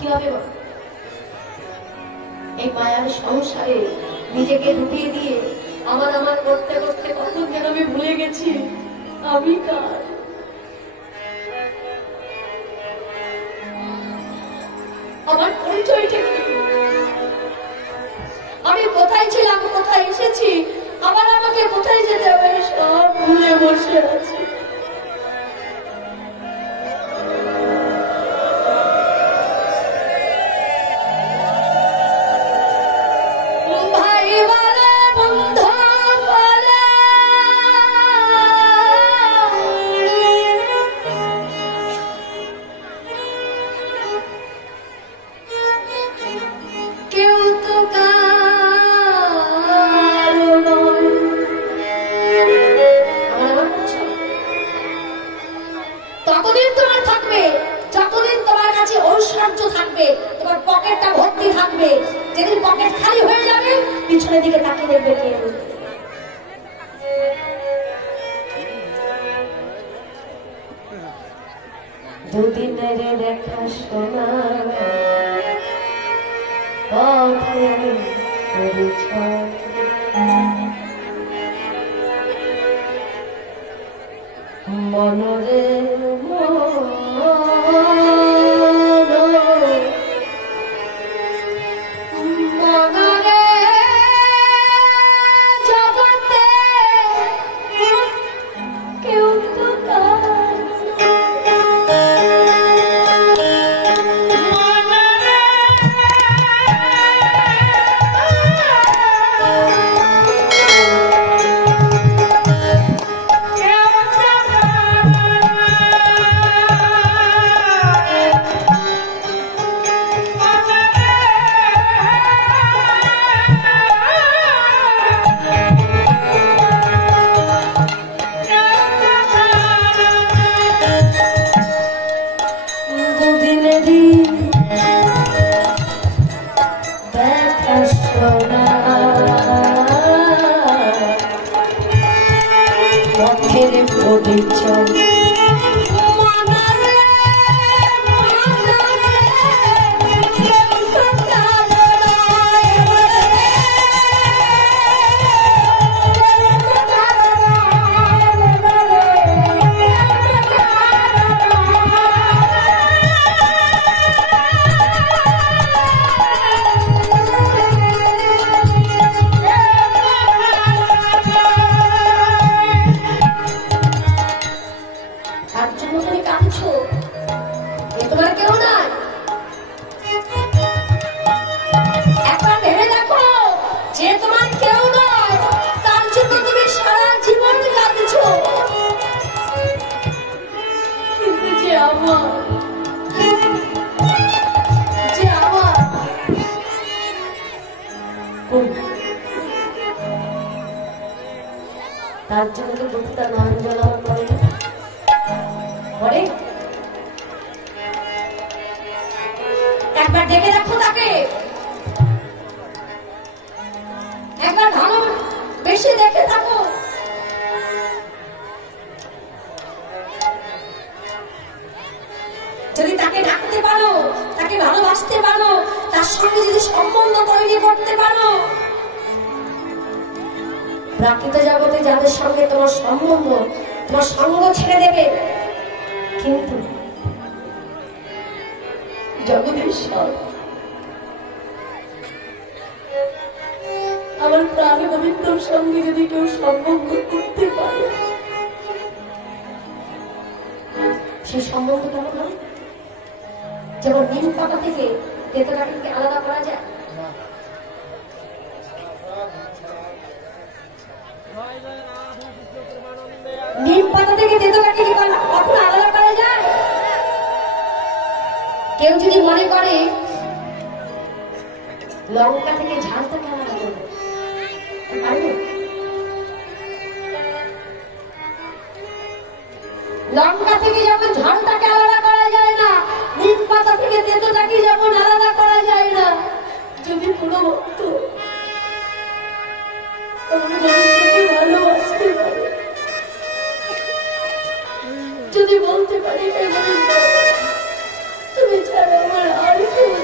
কি হবে এই মায়ার সংসারে নিজেকে ডুবিয়ে দিয়ে আমার আমার করতে করতে কখন যেন আমি ভুলে গেছি আমি কার। আমার পরিচয়টা কি, আমি কোথায় ছিলাম, কোথায় এসেছি, আবার আমাকে কোথায় যেতে হবে সব ভুলে বসে আছি। পিছনের দিকে তাকিয়ে দেখবে কেউ। দুদিনের দেখা শোনা মনরে তার জন্য তো দুঃখটা নয়ন জ্বালানো পরে একবার ডেকে দেখো তাকে, একবার ভালো বেশি দেখে থাকো। যদি তাকে ডাকতে পারো, তাকে ভালোবাসতে পারো, তার সঙ্গে যদি সম্বন্ধ তৈরি করতে পারো, প্রাকৃত জগতে যাদের সঙ্গে তোমার সম্বন্ধ, তোমার সঙ্গ ছেড়ে দেবে, কিন্তু জগদীশ্বর আমার প্রাণ গোবিন্দর সঙ্গে যদি কেউ সম্বন্ধ করতে পারে, সেই সম্বন্ধ কেমন হয়? যেমন নিম পাতা থেকে তেতো কাঠিকে আলাদা করা যায়, নিম পাতা থেকে তেতো কাঠিকে কখন আলাদা করা যায়? কেউ যদি মনে করে লঙ্কা থেকে ঝালটাকে আলাদা করবে, পারবে? লঙ্কা থেকে যেমন ঝালটাকে আলাদা করা যায় না, নিম পাতা থেকে তেতোটাকে যেমন আলাদা করা যায় না, যদি কোনো ভক্ত ভালোবাসতে পারে, যদি বলতে পারি তুমি ছাড়া আমার আর কেউ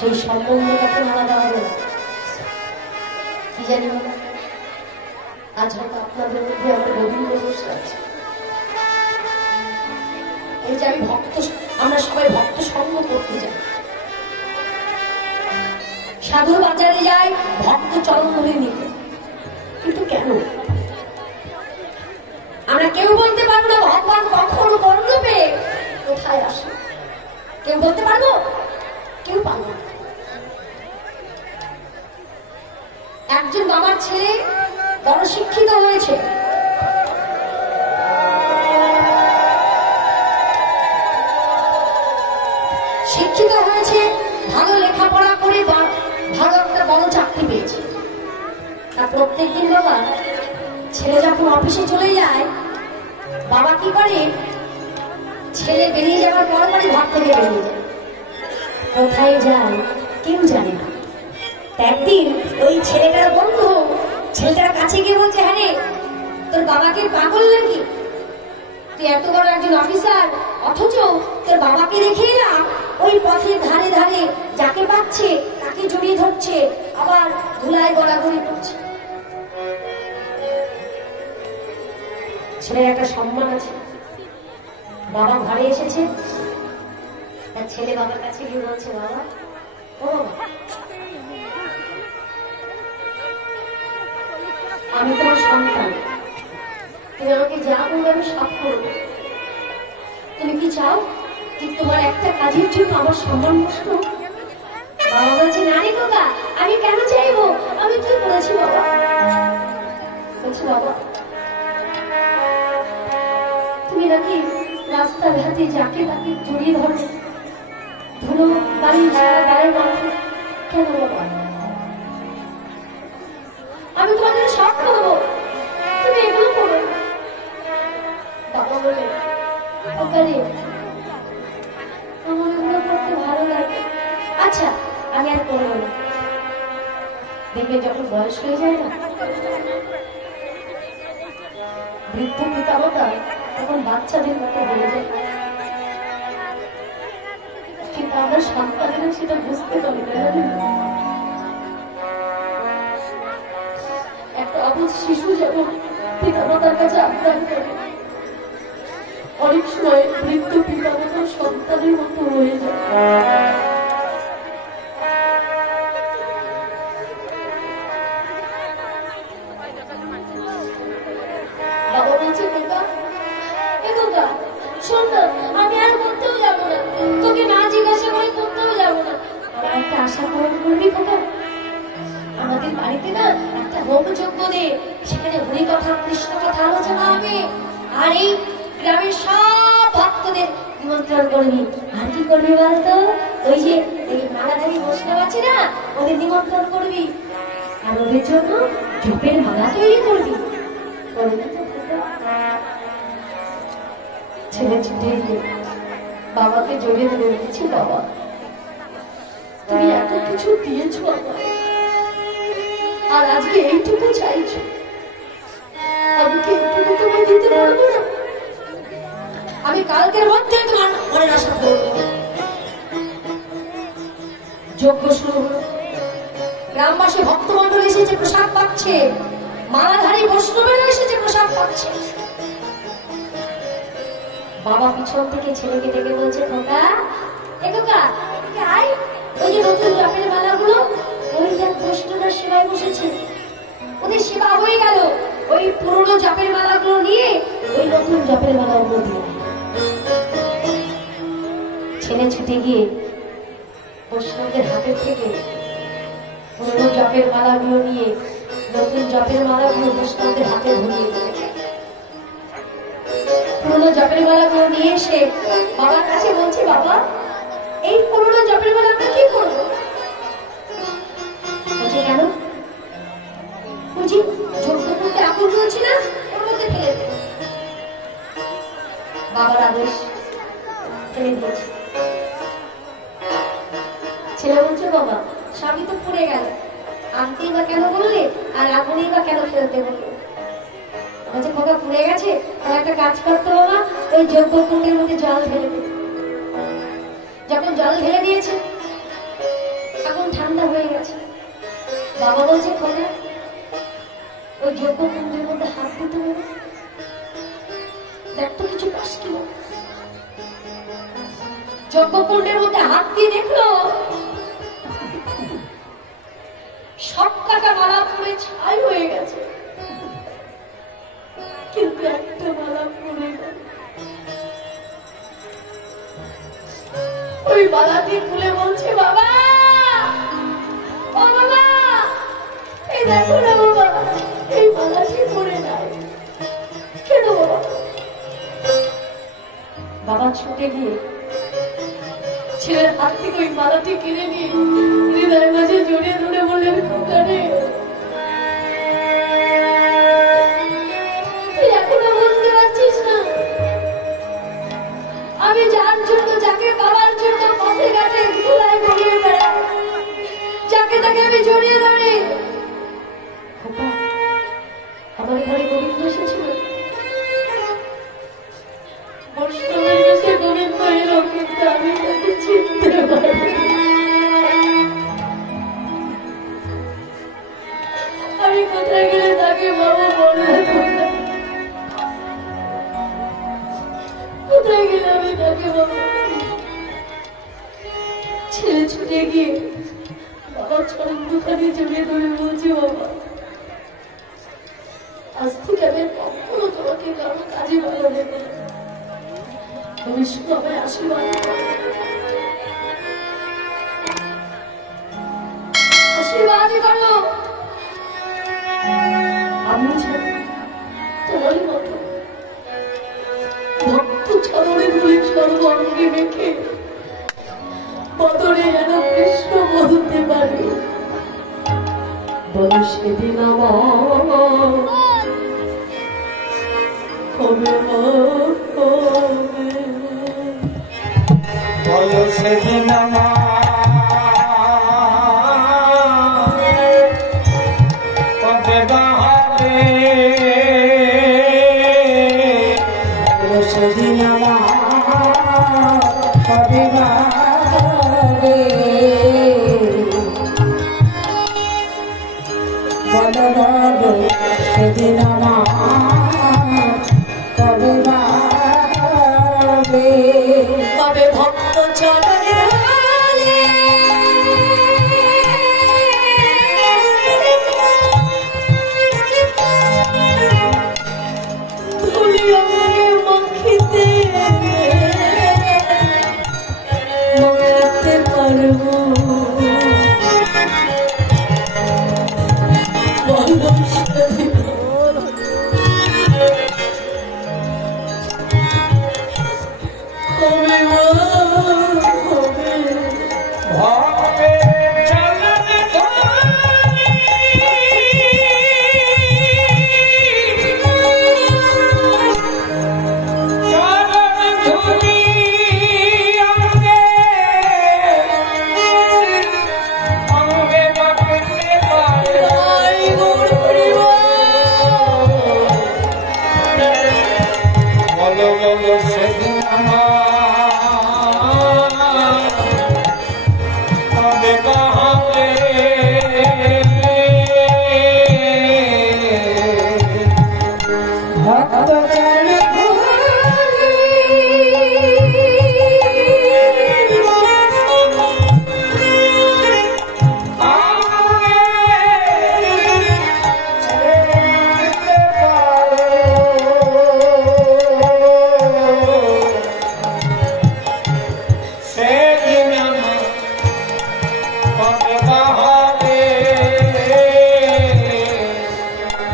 সেই সম্বন্ধ কখন আলাদা হবে না কি জানি না। আজ হয়তো আপনাদের মধ্যে আমার গোবিন্দ বসে আছে, এই যে আমি ভক্ত, আমরা সবাই ভক্ত সঙ্গ করতে যাই, সাধু বাজারে যাই ভক্ত চরণ ধরে নিতে, কিন্তু কেন আমরা কেউ বলতে পারবো না ভগবান কখনো বর্ণপে কোথায় আসে? কেউ বলতে পারবো? কেউ পারবো না। একজন বাবার ছেলে বড় শিক্ষিত হয়েছে, ভালো লেখাপড়া করে ভালো একটা বড় চাকরি পেয়েছে। তা প্রত্যেকদিন বাবা ছেলে যখন অফিসে চলে যায়, বাবা কি করে, ছেলে বেরিয়ে যাওয়ার পর পরই ঘর থেকে বেরিয়ে যায়। কোথায় যায় কেউ জানে না। একদিন ওই ছেলেটার বন্ধু ছেলেটার কাছে গিয়ে বলছে, হ্যাঁ রে, তোর বাবাকে পাগল নাকি? তুই এত বড় একজন অফিসার, অথচ তোর বাবাকে রেখেই না ওই পথের ধারে ধারে যাকে পাচ্ছে তাকে জড়িয়ে ধরছে, আবার ধুলায় গড়াগড়ি করছে। ছেলের একটা সম্মান আছে, বাবা ঘরে এসেছে, তার ছেলে বাবার কাছে গিয়ে বলছে, বাবা ও বাবা, আমি তোমার সন্তান, তুমি আমাকে যা বলবে আমি সব করবো। তুমি কি চাও ঠিক তোমার একটা কাজের জন্য আমার সম্মান নষ্ট? বাবা বলছে, না রে বাবা, আমি কেন চাইবো, আমি তুই বলেছি বাবা। বলছি, বাবা তুমি নাকি রাস্তার ঘাটে যাকে তাকে জড়িয়ে ধরো, ধুলো বাড়ি সারা গায়ে মাথা, কেন বাবা? আমি তোমাদের সব করবো, তুমি এগুলো করো। বাবা বলে, ওখানে আমার এগুলো করতে ভালো লাগে, আচ্ছা আমি আর করবো না। দেখবে যখন বয়স হয়ে যায় না, বৃদ্ধ পিতামাতা তখন বাচ্চাদের মতো হয়ে যায়, কিন্তু আমরা সন্তানেরা সেটা বুঝতে পারি না। একটা অবুঝ শিশু যেমন পিতামাতার কাছে আবদার করে, অনেক সময় বৃদ্ধ পিতামাতার সন্তানের মতো হয়ে যায়। বাবা বলছে, শোন না, আমি আর করতেও যাবো না, তোকে না জিজ্ঞাসা করে করতেও যাবো না। আমার একটা আশা পূরণ করবি খোকা? আমাদের বাড়িতে না একটা হোমযজ্ঞ দে, সেখানে হরি কথা কৃষ্ণ কথা আলোচনা হবে, আর এই গ্রামের সব ভক্তদের নিমন্ত্রণ করবি। আর কি করবি বলতো, ওই যে মালাধারী বৈষ্ণব আছে না, ওদের নিমন্ত্রণ করবি, আর ওদের জন্য জপের মালা তৈরি করবি। ছেলে ছুটে গিয়ে বাবাকে জড়িয়ে ধরে বলছি, বাবা তুমি এত কিছু দিয়েছো আমায়, আর আজকে এইটুকু চাইছো, আমি কি এইটুকু তোমায় দিতে পারবো না? আমি কালকের মধ্যে তোমার মনের আশা করবো। যজ্ঞ শুরু হলো, গ্রামবাসী ভক্তমন্ডল এসেছে, প্রসাদ পাচ্ছে, মালাধারী বৈষ্ণবেরা এসেছে, প্রসাদ পাচ্ছে। বাবা পিছন থেকে ছেলেকে ডেকে বলছে, খোকা এ খোকা এদিকে আয়, ওই যে নতুন জপের মালাগুলো, ওই দেখ বৈষ্ণবরা সেবায় বসেছে, ওদের সেবা হয়ে গেল, ওই পুরনো জপের মালাগুলো নিয়ে ওই নতুন জপের মালাগুলো দিয়ে। ছেলে ছুটে গিয়ে বৈষ্ণবদের হাতের থেকে পুরনো জপের মালাগুলো নিয়ে নতুন জপের মালাগুলো বৈষ্ণবদের হাতে ধরিয়ে দিল। পুরনো জপের মালাগুলো নিয়ে এসে বাবার কাছে বলছে, বাবা এই পুরনো জপের মালা আমরা কি করবো? বলছে, কেন? বুঝি যজ্ঞ করতে আগুন জ্বলছি না, ওর মধ্যে ফেলে দেবে। বাবার আদেশ, ফেলে দিয়েছে। ছেলে বলছে, বাবা স্বামী তো পড়ে গেল, আনতেই বা কেন বললে, আর আগুনেই বা কেন ফেলতে বললে? বলছে, খোকা পুড়ে গেছে, আর একটা কাজ করতে বাবা, ওই যজ্ঞ কুণ্ডের মধ্যে জল ঢেলে দেবে। যখন জল ঢেলে দিয়েছে, বাবা বলছে খোলে ওই যোগ্য কুণ্ডের মধ্যে হাত দিতে হবে, দেখ তো কিছু পাস কিনা। যজ্ঞ কুণ্ডের মধ্যে হাত দিয়ে দেখলো সব কাটা মালা পরে ছাই হয়ে গেছে, কিন্তু একটা মালা পরে গেল। ওই মালাটি খুলে বলছে বাবা, ও বাবা, এই দেখো না বাবা, এই মালাটি পরে নাই কেন বাবা? বাবা ছুটে গিয়ে ছেলের হাত থেকে ওই মালাটি কিনে নিয়ে হৃদয়ের মাঝে জড়িয়ে ধরে বললেন, তুই এখনো বুঝতে পারছিস না আমি যার জন্য, যাকে পাওয়ার জন্য পথে ঘাটে ঘুরায় ঘুরিয়ে বেড়াই, যাকে তাকে আমি জড়িয়ে ধরি। আমার ঘরে গোবিন্দ এসেছিল, বৈষ্ণবের দেশে গোবিন্দ এলো, কিন্তু আমি তাকে চিনতে পারি। আমি কোথায় গেলে তাকে বাবা বলবে, কোথায় গেলে আমি তাকে বাবা। ছেলে ছুটে গিয়ে বাবা চরণ দুখানে জড়িয়ে ধরে বলছে, বাবা আজ থেকে আমি কখনো তোমাকে কারো কাজে ভালো দেবো না, তুমি শুধু আমায় আশীর্বাদ করো, আশীর্বাদ করো। আমি তোমারই মতো ভক্ত চরণে ধরে সর্বাঙ্গে মেখে বদরে যেন কৃষ্ণ বলতে পারে, বলো সেদিন আমার কবে বলো সেদিন আমার কবে বাহারে, বলো সেদিন আমার কবে বাহারে, বলো বলো সেদিন আমার কবে বাহারে, কবে ভক্ত চরণে ধুলি অঙ্গে মাখিতে পারবো, বলো সেদিন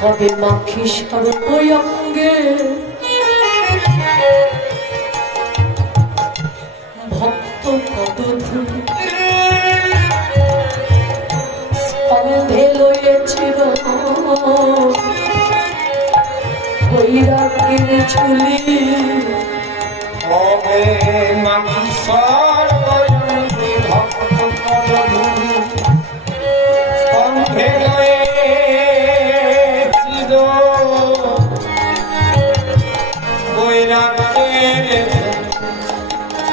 কবে মাখি সর্বঙ্গে ভক্ত পদধূলি, স্কন্ধে লয়েছিল বৈরাগ্যের ঝুলি, কবে মাখি সর্বঙ্গে ভক্ত পদধূলি, স্কন্ধে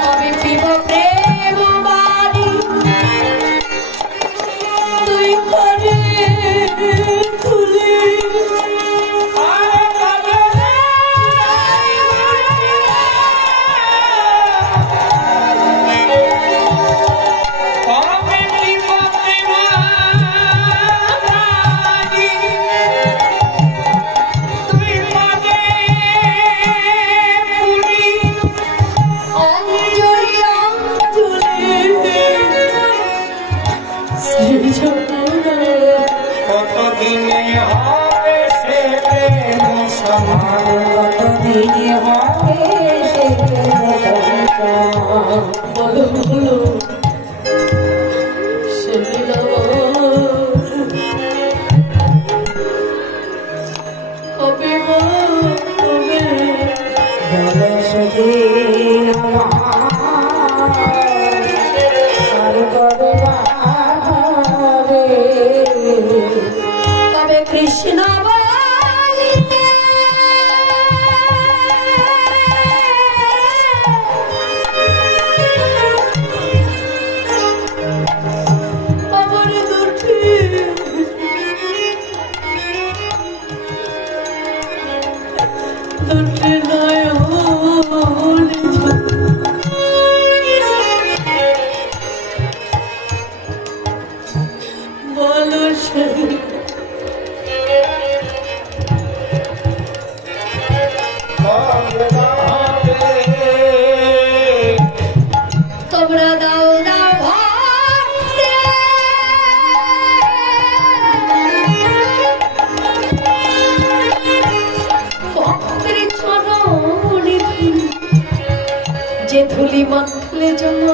আমি পিব প্রেম বাড়ি তুই করে সেদিন হবে বলো বলো সেদিন কবে কবে বলো সেদিন আর কবে কবে কৃষ্ণ বলিতে আমার দুটি নয়ন বলো সেদিন তোমরা দাও দাও ভক্তে ভক্তের চরণে ধুলি যে ধুলি মাখলে জন্য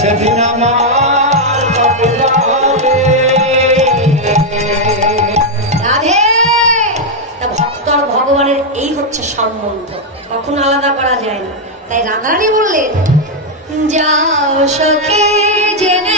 সেদিন আমার রাধে ভক্তর ভগবানের এই হচ্ছে সম্বন্ধ, কখনো আলাদা করা যায় না। তাই রাধারানী বললেন যাও সখী জেনে